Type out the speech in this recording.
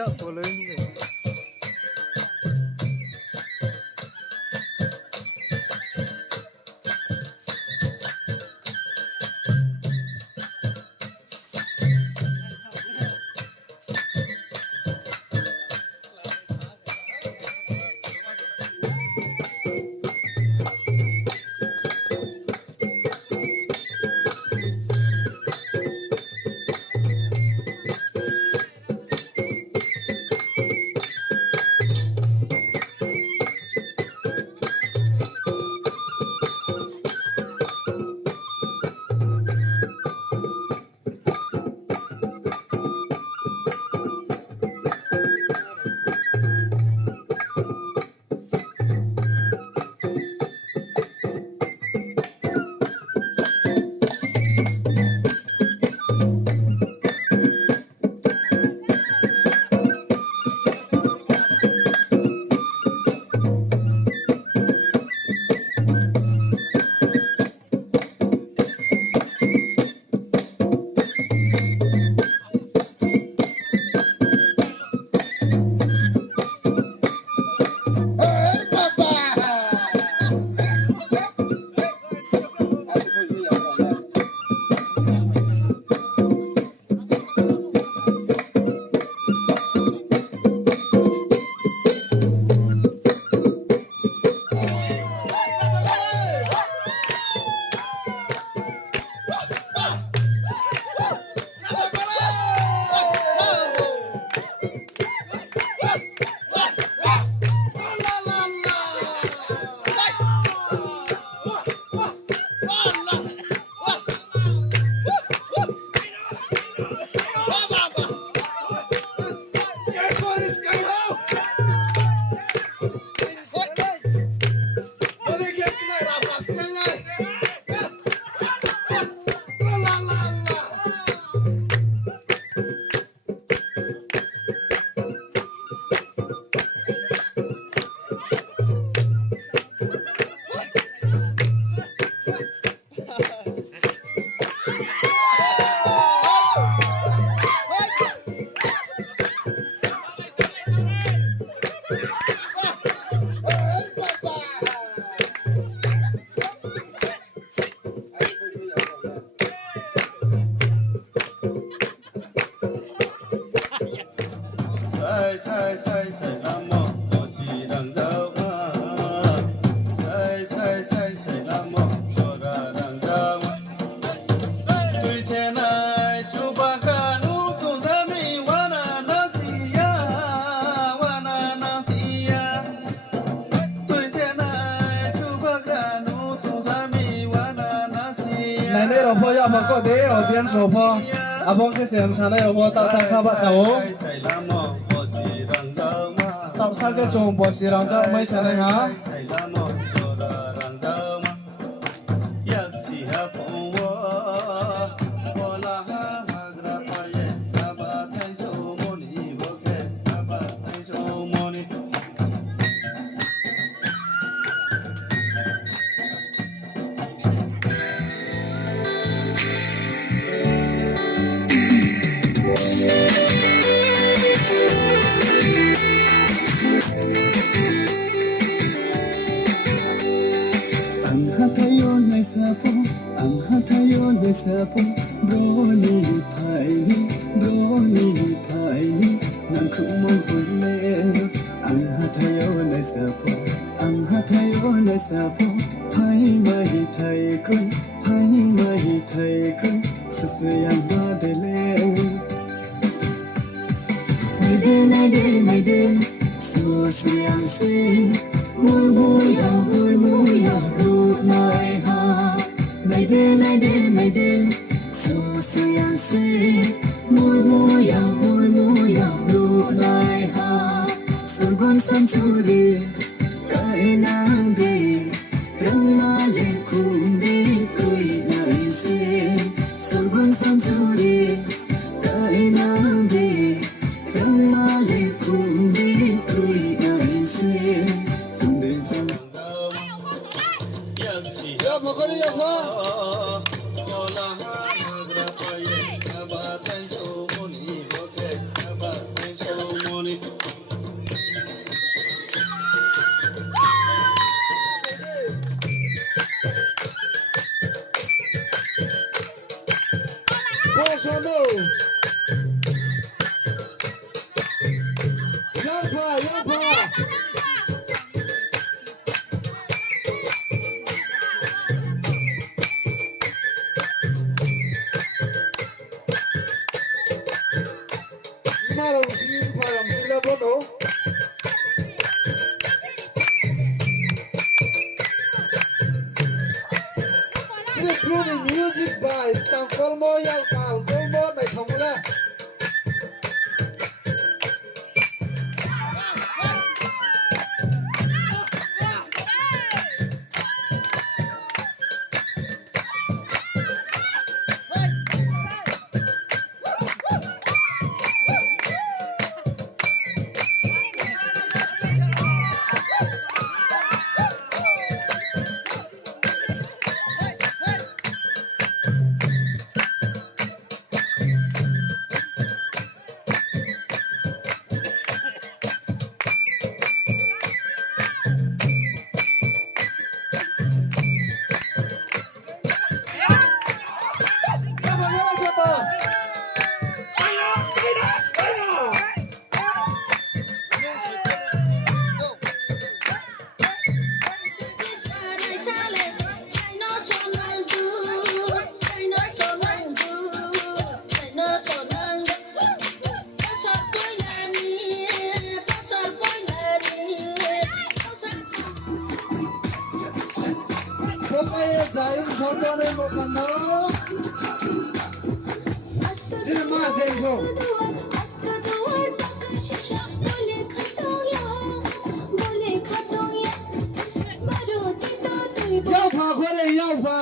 야 볼렌지 này đây là phô ya mà có thế ở tiên số phô à bông cái xiềng sáng đây là phô tạo sang khá bạc cháu tạo sang cái chồng bỏ xì răng chắc mấy sáng này hả Sapo broni phai nam khumon bolle ang hathayo le sapo phai mai thai kun susuyang badele Mayde susuyang se mulmuya lut mai ha Mayde susuyang se mulmuya lut mai ha surgon samsuri kainang de ramale kumde koi nai se surgon samsuri kainang de ramale kumde koi nai se sundin chang ya makori ya ma yola ha gra paye ba tai so moni boke ba tai so moni শোনো ইয়াফা ইয়াফা Malam sih, malam sila bono. Sila puro music by tangkol mo yang tangkol mo na ithamula. Pokoknya jayum sombone mo pano. Sila ma jayso. Yafa kore yafa.